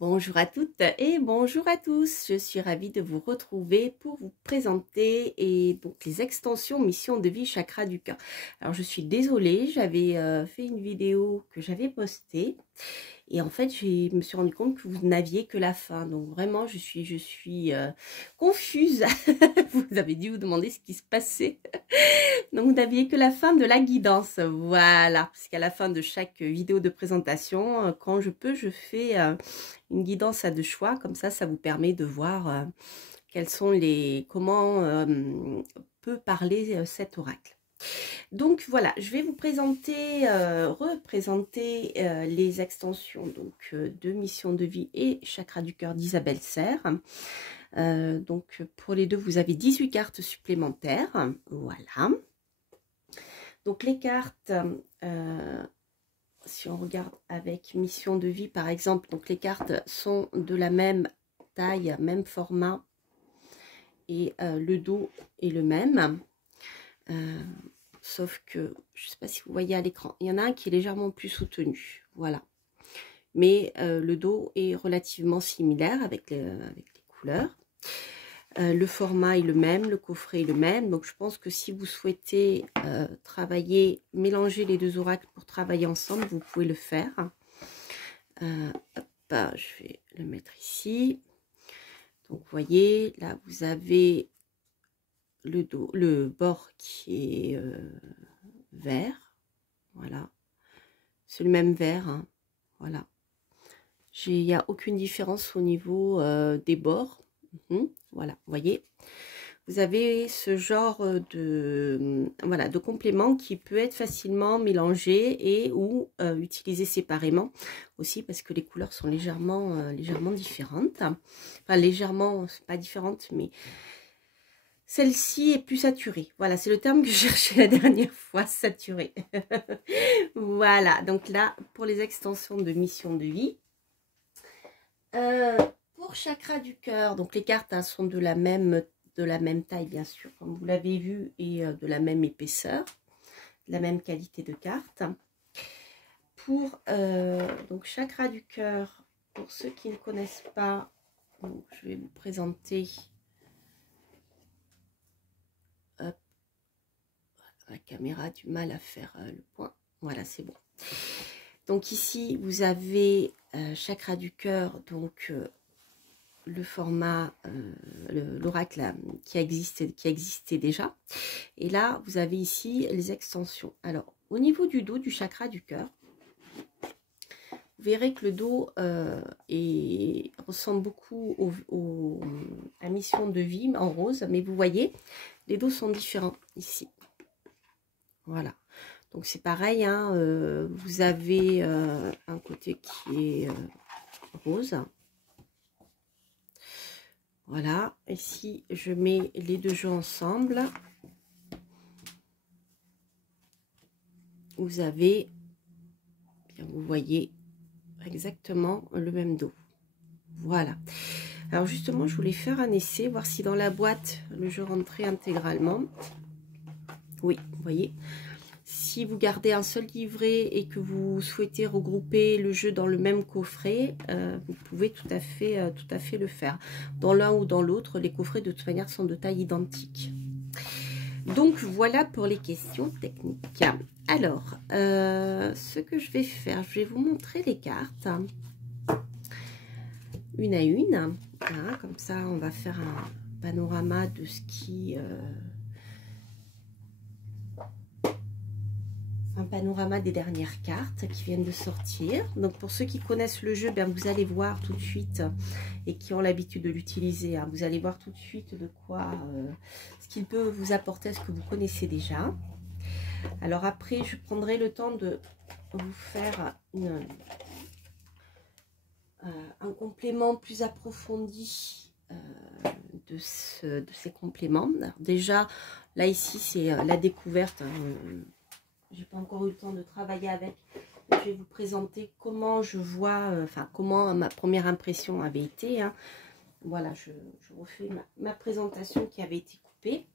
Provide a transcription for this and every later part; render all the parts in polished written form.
Bonjour à toutes et bonjour à tous. Je suis ravie de vous retrouver pour vous présenter donc les extensions mission de vie chakra du cœur. Alors je suis désolée, j'avais fait une vidéo que j'avais postée et en fait je me suis rendu compte que vous n'aviez que la fin. Donc vraiment je suis confuse. Vous avez dû vous demander ce qui se passait. Donc vous n'aviez que la fin de la guidance. Voilà, parce qu'à la fin de chaque vidéo de présentation, quand je peux, je fais une guidance à deux choix, comme ça vous permet de voir quels sont comment peut parler cet oracle. Donc voilà, je vais vous présenter, représenter les extensions donc de mission de vie et chakra du cœur d'Isabelle Serre. Donc pour les deux, vous avez 18 cartes supplémentaires. Voilà. Donc les cartes, si on regarde avec mission de vie par exemple, donc les cartes sont de la même taille, même format et le dos est le même. Sauf que, je ne sais pas si vous voyez à l'écran, il y en a un qui est légèrement plus soutenu, voilà. Mais le dos est relativement similaire avec les couleurs. Le format est le même, le coffret est le même. Donc je pense que si vous souhaitez travailler, mélanger les deux oracles pour travailler ensemble, vous pouvez le faire. Hop, je vais le mettre ici. Donc vous voyez, là vous avez le bord qui est vert. Voilà. C'est le même vert. Hein. Voilà. Il n'y a aucune différence au niveau des bords. Voilà, vous voyez. Vous avez ce genre voilà, de complément qui peut être facilement mélangé et ou utilisé séparément aussi parce que les couleurs sont légèrement différentes. Enfin, légèrement, pas différentes, mais celle-ci est plus saturée. Voilà, c'est le terme que je cherchais la dernière fois, saturée. Voilà, donc là, pour les extensions de mission de vie. Pour chakra du cœur, donc les cartes hein, sont de la même taille, bien sûr, comme vous l'avez vu, et de la même épaisseur, de la même qualité de carte. Pour donc chakra du cœur, pour ceux qui ne connaissent pas, donc, je vais vous présenter. Hop, la caméra a du mal à faire le point. Voilà, c'est bon. Donc ici, vous avez chakra du cœur, donc le format, l'oracle qui existait déjà. Et là, vous avez ici les extensions. Alors, au niveau du dos du chakra du cœur, vous verrez que le dos ressemble beaucoup à mission de vie en rose, mais vous voyez, les dos sont différents ici. Voilà. Donc c'est pareil, hein, vous avez un côté qui est rose. Voilà, et si je mets les deux jeux ensemble, vous avez, bien vous voyez, exactement le même dos. Voilà. Alors justement, je voulais faire un essai, voir si dans la boîte, le jeu rentrait intégralement. Oui, vous voyez. Si vous gardez un seul livret et que vous souhaitez regrouper le jeu dans le même coffret, vous pouvez tout à fait le faire. Dans l'un ou dans l'autre, les coffrets de toute manière sont de taille identique. Donc voilà pour les questions techniques. Alors, ce que je vais faire, je vais vous montrer les cartes une à une. Hein, comme ça, on va faire un panorama de ce qui... un panorama des dernières cartes qui viennent de sortir. Donc pour ceux qui connaissent le jeu, bien, vous allez voir tout de suite et qui ont l'habitude de l'utiliser, hein, vous allez voir tout de suite de quoi, ce qu'il peut vous apporter, ce que vous connaissez déjà. Alors après, je prendrai le temps de vous faire un complément plus approfondi de ces compléments. Alors déjà, là ici, c'est la découverte. J'ai pas encore eu le temps de travailler avec. Je vais vous présenter comment je vois, enfin comment ma première impression avait été. Hein. Voilà, je refais ma présentation qui avait été coupée.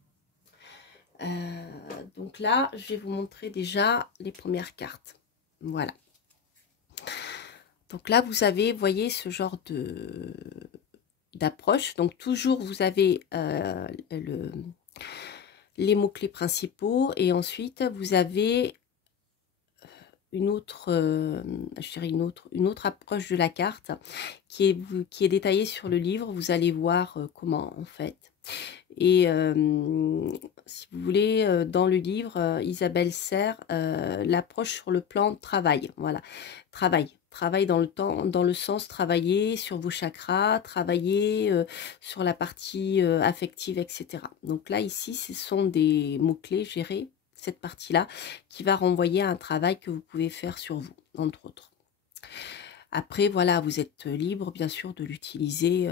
Donc là, je vais vous montrer déjà les premières cartes. Voilà. Donc là, vous avez, voyez, ce genre d'approche. Donc toujours, vous avez les mots-clés principaux et ensuite, vous avez une autre, je dirais une autre approche de la carte qui est détaillée sur le livre. Vous allez voir comment, en fait. Et si vous voulez, dans le livre, Isabelle Serre l'approche sur le plan de travail. Voilà, travail dans le temps, dans le sens travailler sur vos chakras, travailler sur la partie affective, etc. Donc là, ici, ce sont des mots-clés gérés, cette partie-là, qui va renvoyer à un travail que vous pouvez faire sur vous, entre autres. Après, voilà, vous êtes libre, bien sûr, de l'utiliser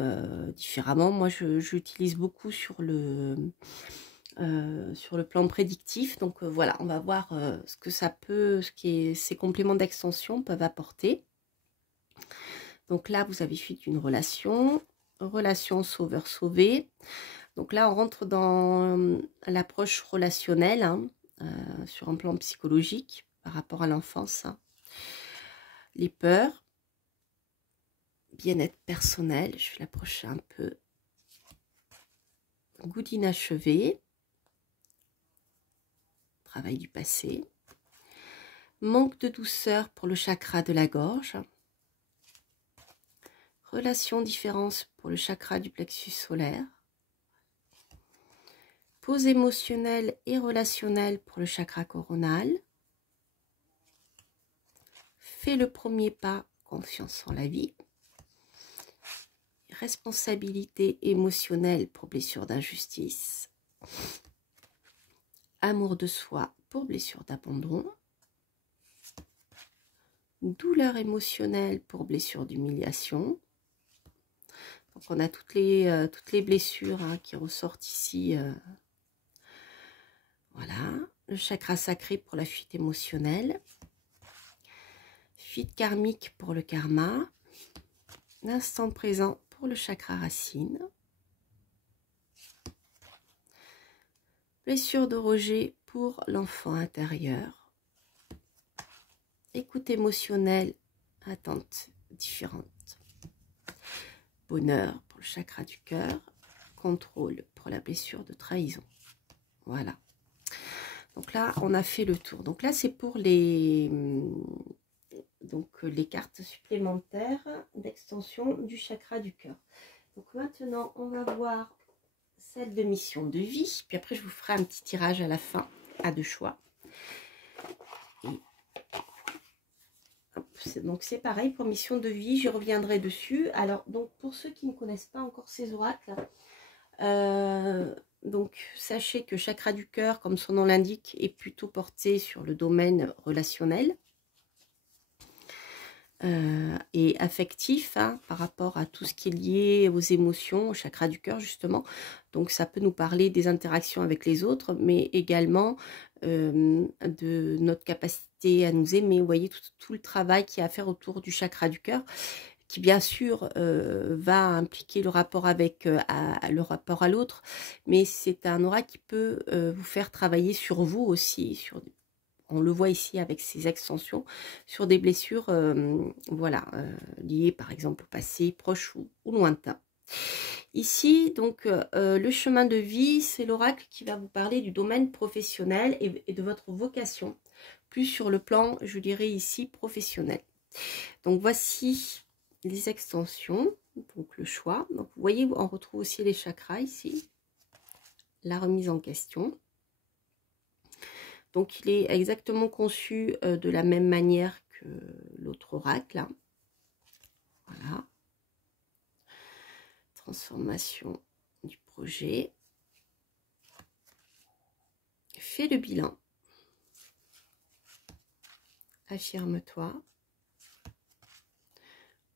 différemment. Moi, je l'utilise beaucoup sur le plan prédictif. Donc, voilà, on va voir ce que ça peut, ces compléments d'extension peuvent apporter. Donc là, vous avez suite une relation sauveur-sauvé. Donc là, on rentre dans l'approche relationnelle, hein, sur un plan psychologique, par rapport à l'enfance. Hein. Les peurs. Bien-être personnel, je vais l'approcher un peu. Goût d'inachevé. Travail du passé. Manque de douceur pour le chakra de la gorge. Relation différence pour le chakra du plexus solaire. Pause émotionnelle et relationnelle pour le chakra coronal. Fais le premier pas, confiance en la vie. Responsabilité émotionnelle pour blessure d'injustice. Amour de soi pour blessure d'abandon. Douleur émotionnelle pour blessure d'humiliation. Donc on a toutes les blessures hein, qui ressortent ici. Voilà. Le chakra sacré pour la fuite émotionnelle. Fuite karmique pour le karma. L'instant présent pour le chakra racine. Blessure de rejet pour l'enfant intérieur. Écoute émotionnelle, attente différente. Bonheur pour le chakra du cœur. Contrôle pour la blessure de trahison. Voilà. Donc là, on a fait le tour. Donc là, c'est pour les cartes supplémentaires d'extension du chakra du cœur. Donc maintenant, on va voir celle de mission de vie. Puis après, je vous ferai un petit tirage à la fin, à deux choix. Donc c'est pareil pour mission de vie, je reviendrai dessus. Alors, donc pour ceux qui ne connaissent pas encore ces oracles, donc sachez que chakra du cœur, comme son nom l'indique, est plutôt porté sur le domaine relationnel. Et affectif hein, par rapport à tout ce qui est lié aux émotions, au chakra du cœur justement. Donc ça peut nous parler des interactions avec les autres, mais également de notre capacité à nous aimer. Vous voyez tout le travail qu'il y a à faire autour du chakra du cœur, qui bien sûr va impliquer le rapport avec le rapport à l'autre, mais c'est un aura qui peut vous faire travailler sur vous aussi, on le voit ici avec ces extensions, sur des blessures voilà, liées par exemple au passé, proche ou lointain. Ici, donc, le chemin de vie, c'est l'oracle qui va vous parler du domaine professionnel et de votre vocation, plus sur le plan, je dirais ici, professionnel. Donc, voici les extensions, donc le choix. Donc, vous voyez, on retrouve aussi les chakras ici, la remise en question. Donc, il est exactement conçu de la même manière que l'autre oracle. Voilà. Transformation du projet. Fais le bilan. Affirme-toi.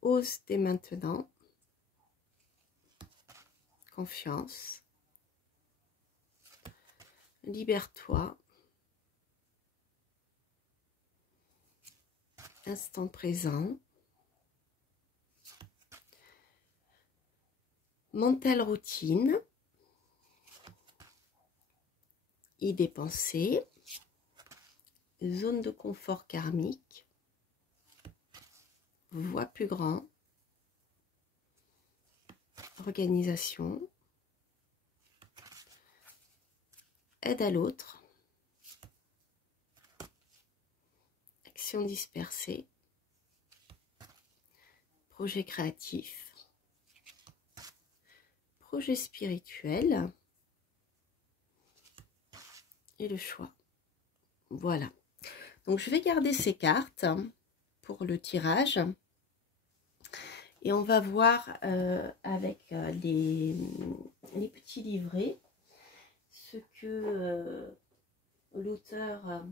Ose dès maintenant. Confiance. Libère-toi. Instant présent. Mentale routine. Idées pensées. Zone de confort karmique. voit plus grand, organisation, aide à l'autre, action dispersée, projet créatif, projet spirituel et le choix. Voilà. Donc je vais garder ces cartes pour le tirage. Et on va voir avec les petits livrets ce que l'auteur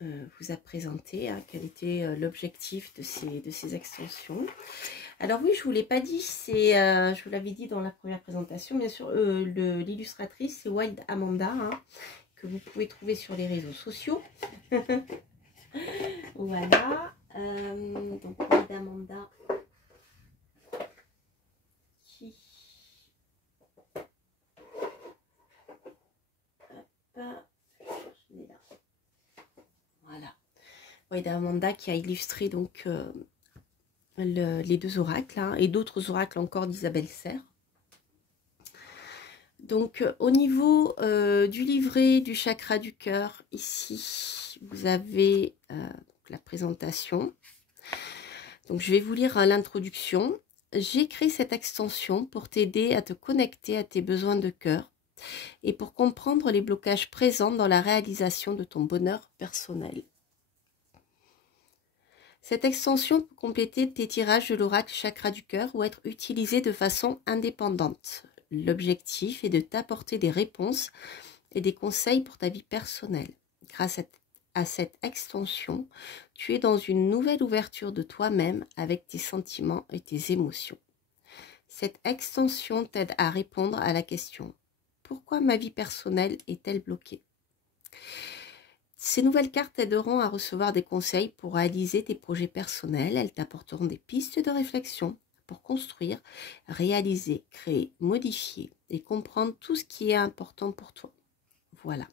vous a présenté, hein, quel était l'objectif de ces extensions. Alors oui, je ne vous l'ai pas dit, je vous l'avais dit dans la première présentation, bien sûr, l'illustratrice c'est Wild Amanda, hein, que vous pouvez trouver sur les réseaux sociaux. Voilà, donc Wild Amanda qui... Hop, voilà, Wild Amanda qui a illustré donc les deux oracles, hein, et d'autres oracles encore d'Isabelle Serre. Donc au niveau du livret du chakra du cœur, ici vous avez la présentation. Donc je vais vous lire l'introduction. J'ai créé cette extension pour t'aider à te connecter à tes besoins de cœur et pour comprendre les blocages présents dans la réalisation de ton bonheur personnel. Cette extension peut compléter tes tirages de l'oracle chakra du cœur ou être utilisée de façon indépendante. L'objectif est de t'apporter des réponses et des conseils pour ta vie personnelle. Grâce à cette extension, tu es dans une nouvelle ouverture de toi-même avec tes sentiments et tes émotions. Cette extension t'aide à répondre à la question « Pourquoi ma vie personnelle est-elle bloquée ?» Ces nouvelles cartes t'aideront à recevoir des conseils pour réaliser tes projets personnels. Elles t'apporteront des pistes de réflexion pour construire, réaliser, créer, modifier et comprendre tout ce qui est important pour toi. Voilà.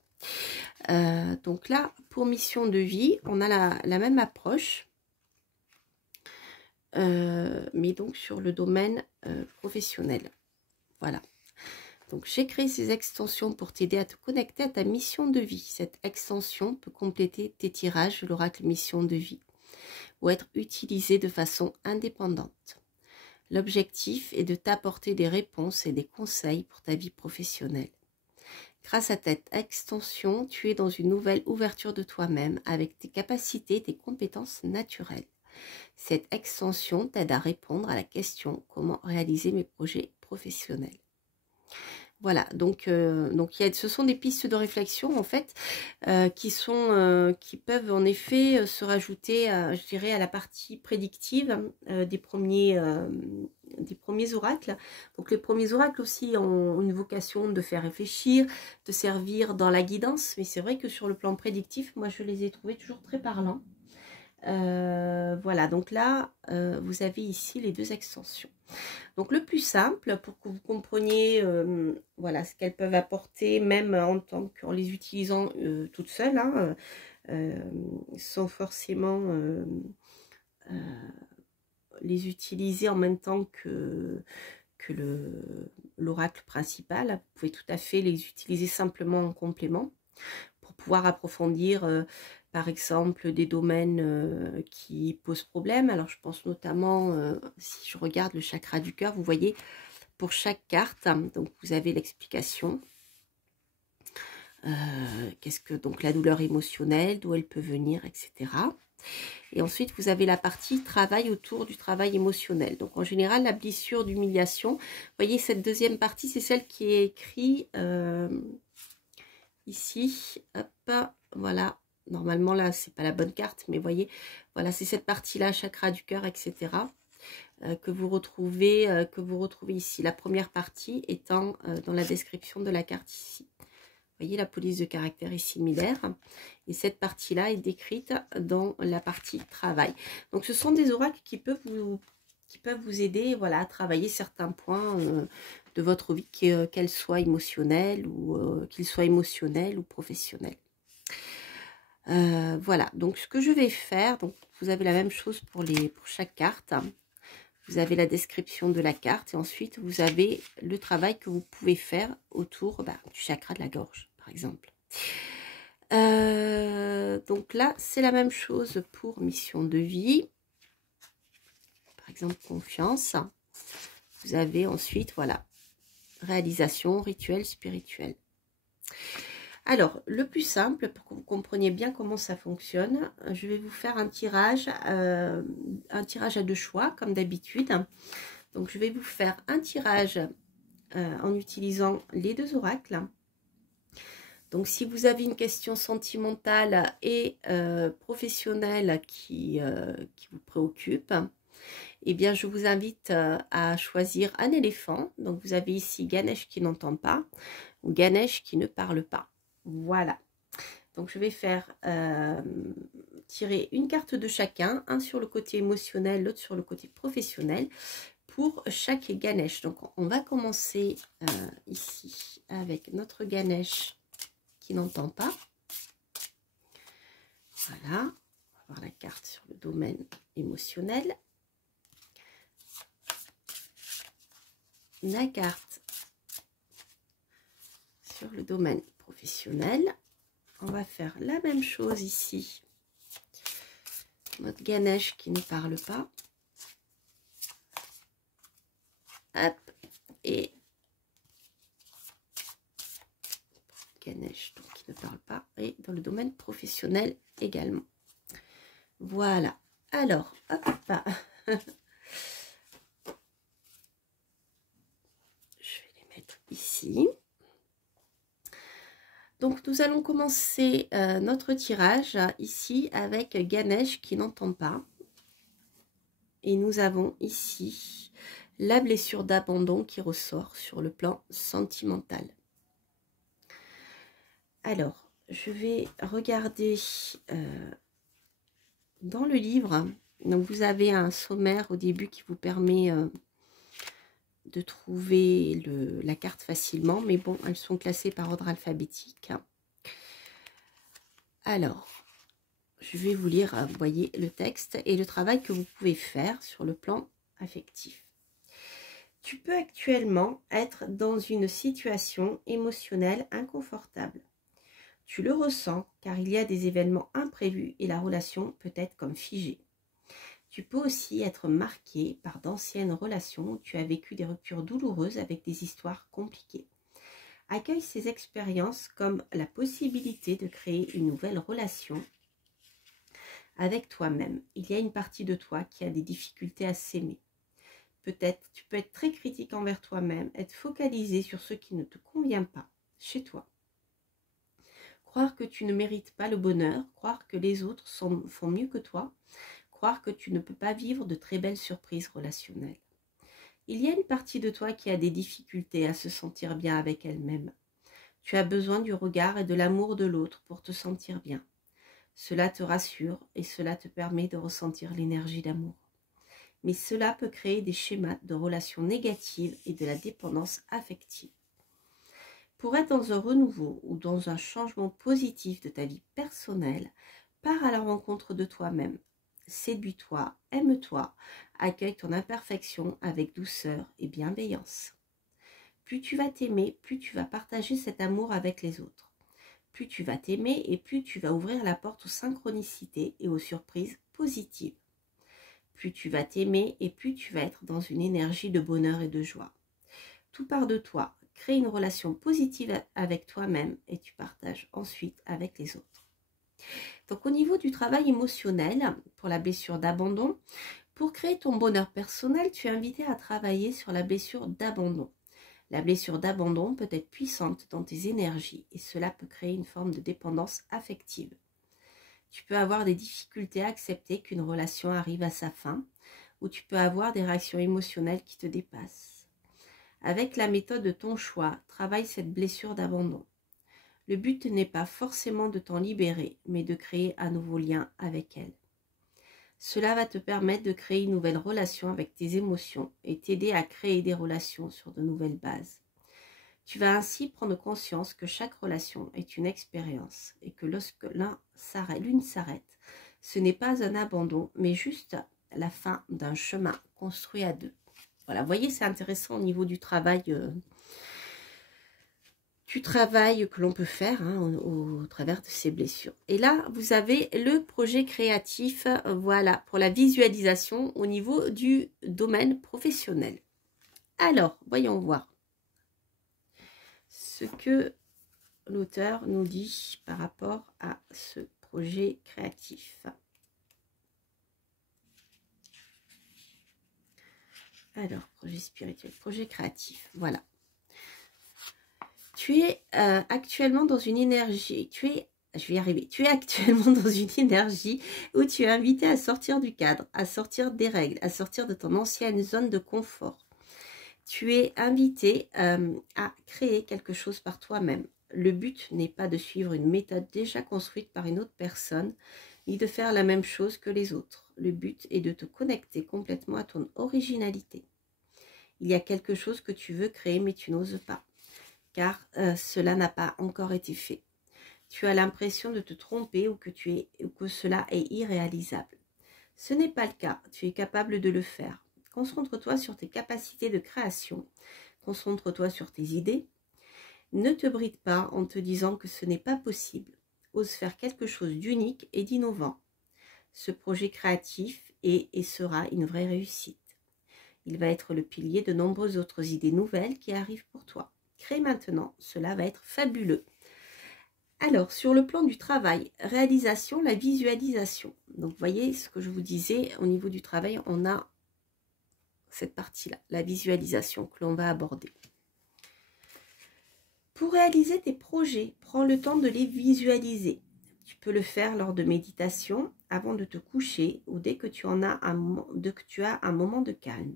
Donc là, pour mission de vie, on a la même approche, mais donc sur le domaine professionnel. Voilà. Donc, j'ai créé ces extensions pour t'aider à te connecter à ta mission de vie. Cette extension peut compléter tes tirages de l'oracle mission de vie ou être utilisée de façon indépendante. L'objectif est de t'apporter des réponses et des conseils pour ta vie professionnelle. Grâce à cette extension, tu es dans une nouvelle ouverture de toi-même avec tes capacités et tes compétences naturelles. Cette extension t'aide à répondre à la question « Comment réaliser mes projets professionnels ?» Voilà, donc ce sont des pistes de réflexion en fait qui peuvent en effet se rajouter, je dirais, à la partie prédictive des premiers oracles. Donc les premiers oracles aussi ont une vocation de faire réfléchir, de servir dans la guidance, mais c'est vrai que sur le plan prédictif, moi je les ai trouvés toujours très parlants. Voilà, donc là vous avez ici les deux extensions. Donc le plus simple pour que vous compreniez voilà, ce qu'elles peuvent apporter, même en les utilisant toutes seules, hein, sans forcément les utiliser en même temps que l'oracle principal. Vous pouvez tout à fait les utiliser simplement en complément pour pouvoir approfondir par exemple des domaines qui posent problème. Alors je pense notamment, si je regarde le chakra du cœur, vous voyez pour chaque carte, donc vous avez l'explication. Qu'est-ce que donc la douleur émotionnelle, d'où elle peut venir, etc. Et ensuite vous avez la partie travail autour du travail émotionnel. Donc en général la blessure d'humiliation, vous voyez cette deuxième partie, c'est celle qui est écrite ici, hop, voilà. Normalement là c'est pas la bonne carte, mais voyez, voilà, c'est cette partie là, chakra du cœur, etc. Que vous retrouvez ici. La première partie étant dans la description de la carte ici. Vous voyez, la police de caractère est similaire. Et cette partie-là est décrite dans la partie travail. Donc ce sont des oracles qui peuvent vous aider, voilà, à travailler certains points de votre vie, qu'ils soient émotionnels ou professionnels. Voilà, donc ce que je vais faire, donc vous avez la même chose pour chaque carte. Vous avez la description de la carte et ensuite vous avez le travail que vous pouvez faire autour du chakra de la gorge, par exemple. Donc là, c'est la même chose pour mission de vie. Par exemple, confiance. Vous avez ensuite, voilà, réalisation, rituel, spirituel. Alors, le plus simple, pour que vous compreniez bien comment ça fonctionne, je vais vous faire un tirage à deux choix, comme d'habitude. Donc, je vais vous faire un tirage en utilisant les deux oracles. Donc, si vous avez une question sentimentale et professionnelle qui vous préoccupe, eh bien, je vous invite à choisir un éléphant. Donc, vous avez ici Ganesh qui n'entend pas ou Ganesh qui ne parle pas. Voilà. Donc, je vais faire tirer une carte de chacun, un sur le côté émotionnel, l'autre sur le côté professionnel, pour chaque Ganesh. Donc, on va commencer ici avec notre Ganesh qui n'entend pas. Voilà. On va voir la carte sur le domaine émotionnel. La carte sur le domaine professionnel. On va faire la même chose ici. Notre Ganesh qui ne parle pas. Hop. Et Ganesh donc, qui ne parle pas. Et dans le domaine professionnel également. Voilà. Alors, hop. Je vais les mettre ici. Donc, nous allons commencer notre tirage ici avec Ganesh qui n'entend pas. Et nous avons ici la blessure d'abandon qui ressort sur le plan sentimental. Alors, je vais regarder dans le livre. Donc, vous avez un sommaire au début qui vous permet de trouver la carte facilement. Mais bon, elles sont classées par ordre alphabétique. Alors, je vais vous lire, vous voyez, le texte et le travail que vous pouvez faire sur le plan affectif. Tu peux actuellement être dans une situation émotionnelle inconfortable. Tu le ressens car il y a des événements imprévus et la relation peut être comme figée. Tu peux aussi être marqué par d'anciennes relations où tu as vécu des ruptures douloureuses avec des histoires compliquées. Accueille ces expériences comme la possibilité de créer une nouvelle relation avec toi-même. Il y a une partie de toi qui a des difficultés à s'aimer. Peut-être tu peux être très critique envers toi-même, être focalisé sur ce qui ne te convient pas chez toi. Croire que tu ne mérites pas le bonheur, croire que les autres font mieux que toi, croire que tu ne peux pas vivre de très belles surprises relationnelles. Il y a une partie de toi qui a des difficultés à se sentir bien avec elle-même. Tu as besoin du regard et de l'amour de l'autre pour te sentir bien. Cela te rassure et cela te permet de ressentir l'énergie d'amour. Mais cela peut créer des schémas de relations négatives et de la dépendance affective. Pour être dans un renouveau ou dans un changement positif de ta vie personnelle, pars à la rencontre de toi-même. Séduis-toi, aime-toi, accueille ton imperfection avec douceur et bienveillance. Plus tu vas t'aimer, plus tu vas partager cet amour avec les autres. Plus tu vas t'aimer et plus tu vas ouvrir la porte aux synchronicités et aux surprises positives. Plus tu vas t'aimer et plus tu vas être dans une énergie de bonheur et de joie. Tout part de toi. Crée une relation positive avec toi-même et tu partages ensuite avec les autres. Donc au niveau du travail émotionnel, pour la blessure d'abandon, pour créer ton bonheur personnel, tu es invité à travailler sur la blessure d'abandon. La blessure d'abandon peut être puissante dans tes énergies et cela peut créer une forme de dépendance affective. Tu peux avoir des difficultés à accepter qu'une relation arrive à sa fin ou tu peux avoir des réactions émotionnelles qui te dépassent. Avec la méthode de ton choix, travaille cette blessure d'abandon. Le but n'est pas forcément de t'en libérer, mais de créer un nouveau lien avec elle. Cela va te permettre de créer une nouvelle relation avec tes émotions et t'aider à créer des relations sur de nouvelles bases. Tu vas ainsi prendre conscience que chaque relation est une expérience et que lorsque l'une s'arrête, ce n'est pas un abandon, mais juste la fin d'un chemin construit à deux. Voilà, vous voyez, c'est intéressant au niveau du travail que l'on peut faire au travers de ces blessures. Et là, vous avez le projet créatif, voilà, pour la visualisation au niveau du domaine professionnel. Alors, voyons voir ce que l'auteur nous dit par rapport à ce projet créatif. Alors, projet spirituel, projet créatif, voilà. Tu es actuellement dans une énergie, tu es actuellement dans une énergie où tu es invité à sortir du cadre, à sortir des règles, à sortir de ton ancienne zone de confort. Tu es invité à créer quelque chose par toi-même. Le but n'est pas de suivre une méthode déjà construite par une autre personne, ni de faire la même chose que les autres. Le but est de te connecter complètement à ton originalité. Il y a quelque chose que tu veux créer, mais tu n'oses pas, car cela n'a pas encore été fait. Tu as l'impression de te tromper ou que cela est irréalisable. Ce n'est pas le cas, tu es capable de le faire. Concentre-toi sur tes capacités de création. Concentre-toi sur tes idées. Ne te bride pas en te disant que ce n'est pas possible. Ose faire quelque chose d'unique et d'innovant. Ce projet créatif est et sera une vraie réussite. Il va être le pilier de nombreuses autres idées nouvelles qui arrivent pour toi. Crée maintenant, cela va être fabuleux. Alors, sur le plan du travail, réalisation, la visualisation. Donc, vous voyez ce que je vous disais, au niveau du travail, on a cette partie-là, la visualisation que l'on va aborder. Pour réaliser tes projets, prends le temps de les visualiser. Tu peux le faire lors de méditation, avant de te coucher ou dès que tu as un moment de calme.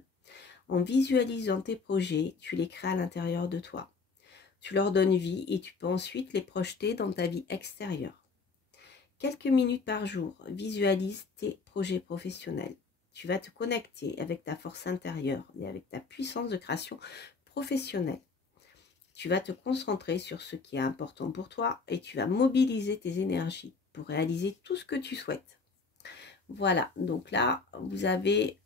En visualisant tes projets, tu les crées à l'intérieur de toi. Tu leur donnes vie et tu peux ensuite les projeter dans ta vie extérieure. Quelques minutes par jour, visualise tes projets professionnels. Tu vas te connecter avec ta force intérieure et avec ta puissance de création professionnelle. Tu vas te concentrer sur ce qui est important pour toi et tu vas mobiliser tes énergies pour réaliser tout ce que tu souhaites. Voilà, donc là, vous avez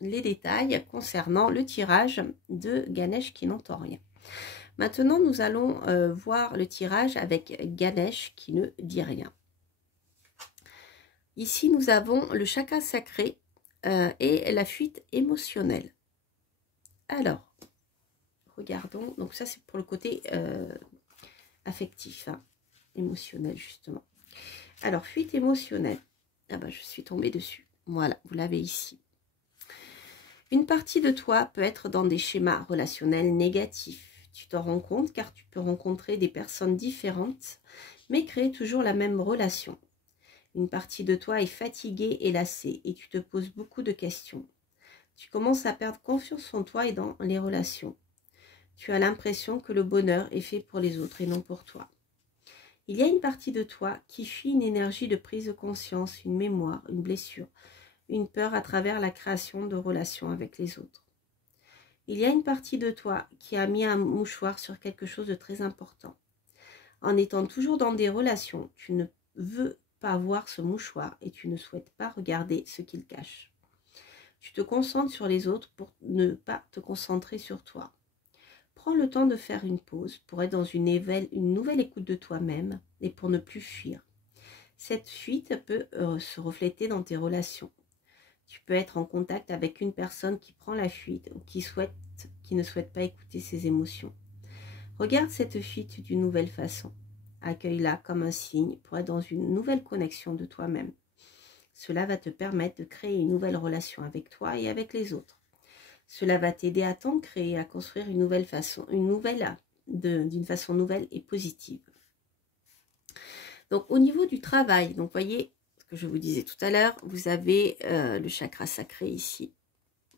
les détails concernant le tirage de Ganesh qui n'entend rien. Maintenant, nous allons voir le tirage avec Ganesh qui ne dit rien. Ici, nous avons le chakra sacré et la fuite émotionnelle. Alors, regardons. Donc ça, c'est pour le côté affectif, émotionnel justement. Alors, fuite émotionnelle. Ah ben, je suis tombée dessus. Voilà, vous l'avez ici. Une partie de toi peut être dans des schémas relationnels négatifs. Tu t'en rends compte car tu peux rencontrer des personnes différentes, mais créer toujours la même relation. Une partie de toi est fatiguée et lassée et tu te poses beaucoup de questions. Tu commences à perdre confiance en toi et dans les relations. Tu as l'impression que le bonheur est fait pour les autres et non pour toi. Il y a une partie de toi qui fuit une énergie de prise de conscience, une mémoire, une blessure, une peur à travers la création de relations avec les autres. Il y a une partie de toi qui a mis un mouchoir sur quelque chose de très important. En étant toujours dans des relations, tu ne veux pas voir ce mouchoir et tu ne souhaites pas regarder ce qu'il cache. Tu te concentres sur les autres pour ne pas te concentrer sur toi. Prends le temps de faire une pause pour être dans une nouvelle écoute de toi-même et pour ne plus fuir. Cette fuite peut se refléter dans tes relations. Tu peux être en contact avec une personne qui prend la fuite ou qui ne souhaite pas écouter ses émotions. Regarde cette fuite d'une nouvelle façon. Accueille-la comme un signe pour être dans une nouvelle connexion de toi-même. Cela va te permettre de créer une nouvelle relation avec toi et avec les autres. Cela va t'aider à t'ancrer, à construire une nouvelle façon, d'une façon nouvelle et positive. Donc au niveau du travail, donc voyez ce que je vous disais tout à l'heure, vous avez le chakra sacré ici,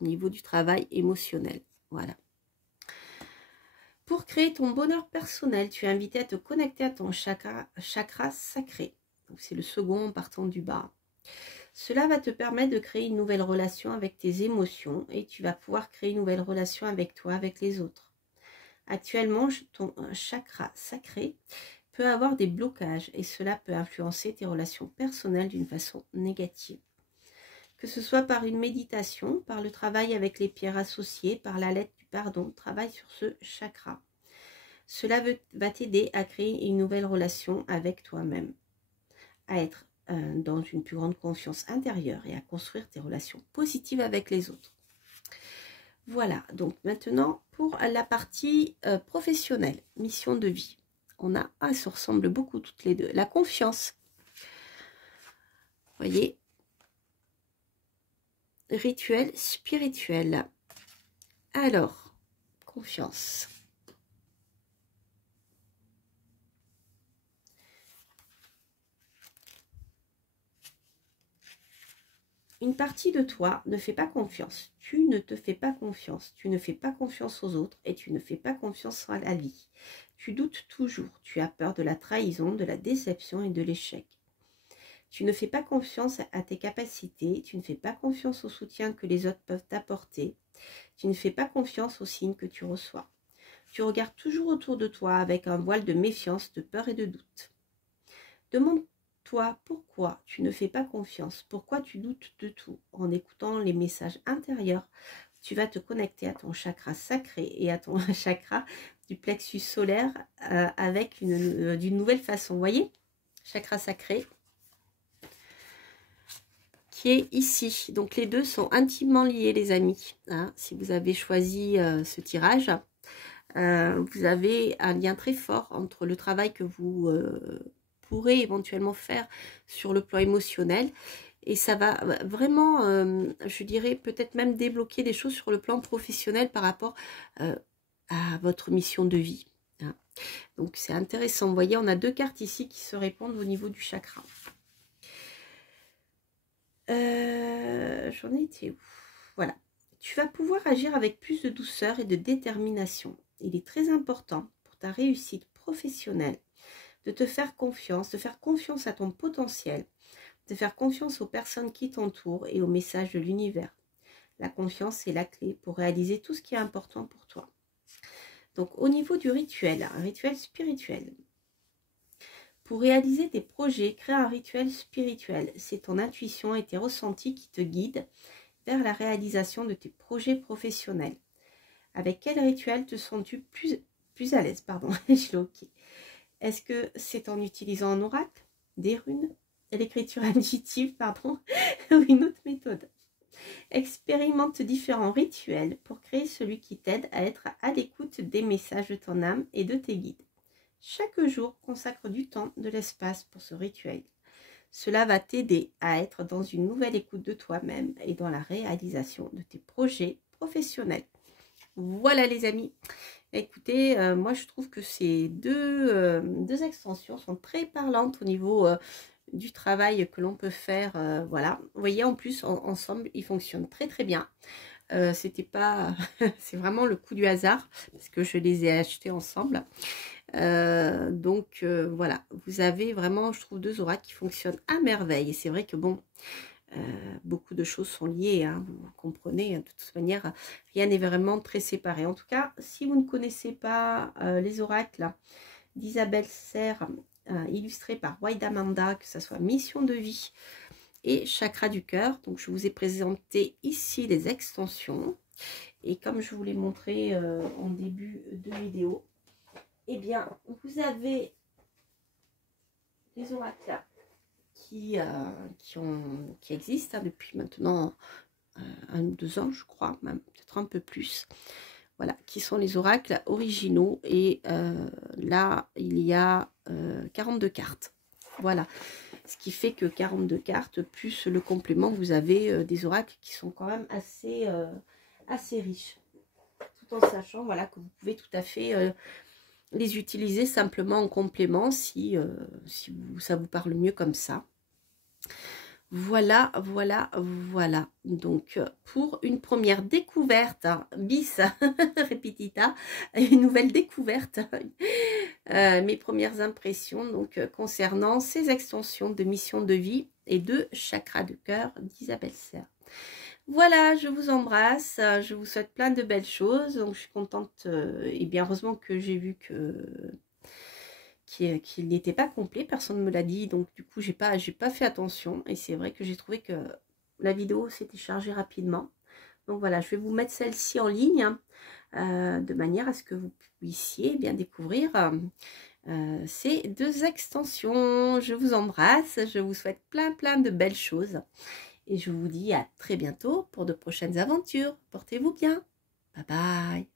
au niveau du travail émotionnel. Voilà. Pour créer ton bonheur personnel, tu es invité à te connecter à ton chakra sacré. C'est le second en partant du bas. Cela va te permettre de créer une nouvelle relation avec tes émotions et tu vas pouvoir créer une nouvelle relation avec toi, avec les autres. Actuellement, ton chakra sacré peut avoir des blocages et cela peut influencer tes relations personnelles d'une façon négative. Que ce soit par une méditation, par le travail avec les pierres associées, par la lettre du pardon, travaille sur ce chakra. Cela va t'aider à créer une nouvelle relation avec toi-même, à être dans une plus grande confiance intérieure et à construire tes relations positives avec les autres. Voilà, donc maintenant pour la partie professionnelle, mission de vie. On a, ça se ressemble beaucoup toutes les deux, la confiance. Vous voyez, rituel spirituel. Alors, confiance. Une partie de toi ne fait pas confiance. Tu ne te fais pas confiance. Tu ne fais pas confiance aux autres et tu ne fais pas confiance à la vie. Tu doutes toujours. Tu as peur de la trahison, de la déception et de l'échec. Tu ne fais pas confiance à tes capacités. Tu ne fais pas confiance au soutien que les autres peuvent t'apporter. Tu ne fais pas confiance aux signes que tu reçois. Tu regardes toujours autour de toi avec un voile de méfiance, de peur et de doute. Demande-toi pourquoi tu ne fais pas confiance, pourquoi tu doutes de tout. En écoutant les messages intérieurs, tu vas te connecter à ton chakra sacré et à ton chakra du plexus solaire avec d'une nouvelle façon. Vous voyez, chakra sacré qui est ici. Donc les deux sont intimement liés, les amis. Hein, si vous avez choisi ce tirage, vous avez un lien très fort entre le travail que vous pourrez éventuellement faire sur le plan émotionnel. Et ça va vraiment, je dirais, peut-être même débloquer des choses sur le plan professionnel par rapport à votre mission de vie. Hein. Donc c'est intéressant. Vous voyez, on a deux cartes ici qui se répondent au niveau du chakra. J'en ai été où? Voilà. Tu vas pouvoir agir avec plus de douceur et de détermination. Il est très important pour ta réussite professionnelle de te faire confiance, de faire confiance à ton potentiel, de faire confiance aux personnes qui t'entourent et aux messages de l'univers. La confiance est la clé pour réaliser tout ce qui est important pour toi. Donc au niveau du rituel, un rituel spirituel. Pour réaliser tes projets, crée un rituel spirituel. C'est ton intuition et tes ressentis qui te guident vers la réalisation de tes projets professionnels. Avec quel rituel te sens-tu plus à l'aise? Pardon, je l'ai ok. Est-ce que c'est en utilisant un oracle, des runes, l'écriture intuitive, pardon, ou une autre méthode? Expérimente différents rituels pour créer celui qui t'aide à être à l'écoute des messages de ton âme et de tes guides. Chaque jour, consacre du temps, de l'espace pour ce rituel. Cela va t'aider à être dans une nouvelle écoute de toi-même et dans la réalisation de tes projets professionnels. Voilà les amis. Écoutez, moi je trouve que ces deux extensions sont très parlantes au niveau du travail que l'on peut faire. Voilà, vous voyez, en plus ensemble ils fonctionnent très très bien. C'était pas, c'est vraiment le coup du hasard parce que je les ai achetés ensemble. Donc voilà, vous avez vraiment, je trouve, deux oracles qui fonctionnent à merveille. Et c'est vrai que bon, beaucoup de choses sont liées, hein, vous comprenez, de toute manière, rien n'est vraiment très séparé. En tout cas, si vous ne connaissez pas les oracles d'Isabelle Serre, illustrés par White Amanda, que ce soit Mission de vie et Chakra du cœur, donc je vous ai présenté ici les extensions. Et comme je vous l'ai montré en début de vidéo, eh bien, vous avez les oracles qui existent hein, depuis maintenant 1 ou 2 ans, je crois, même peut-être un peu plus. Voilà, qui sont les oracles originaux. Et là, il y a 42 cartes. Voilà, ce qui fait que 42 cartes, plus le complément, vous avez des oracles qui sont quand même assez riches. Tout en sachant voilà, que vous pouvez tout à fait les utiliser simplement en complément si ça vous parle mieux comme ça. Voilà, voilà, voilà. Donc, pour une première découverte, bis repetita, une nouvelle découverte, mes premières impressions donc concernant ces extensions de mission de vie et de chakra de cœur d'Isabelle Serre. Voilà, je vous embrasse, je vous souhaite plein de belles choses. Donc je suis contente, et bien heureusement que j'ai vu qu'il n'était pas complet, personne ne me l'a dit, donc du coup j'ai pas fait attention, et c'est vrai que j'ai trouvé que la vidéo s'était chargée rapidement. Donc voilà, je vais vous mettre celle-ci en ligne, de manière à ce que vous puissiez bien découvrir ces deux extensions. Je vous embrasse, je vous souhaite plein de belles choses, et je vous dis à très bientôt pour de prochaines aventures. Portez-vous bien, bye bye.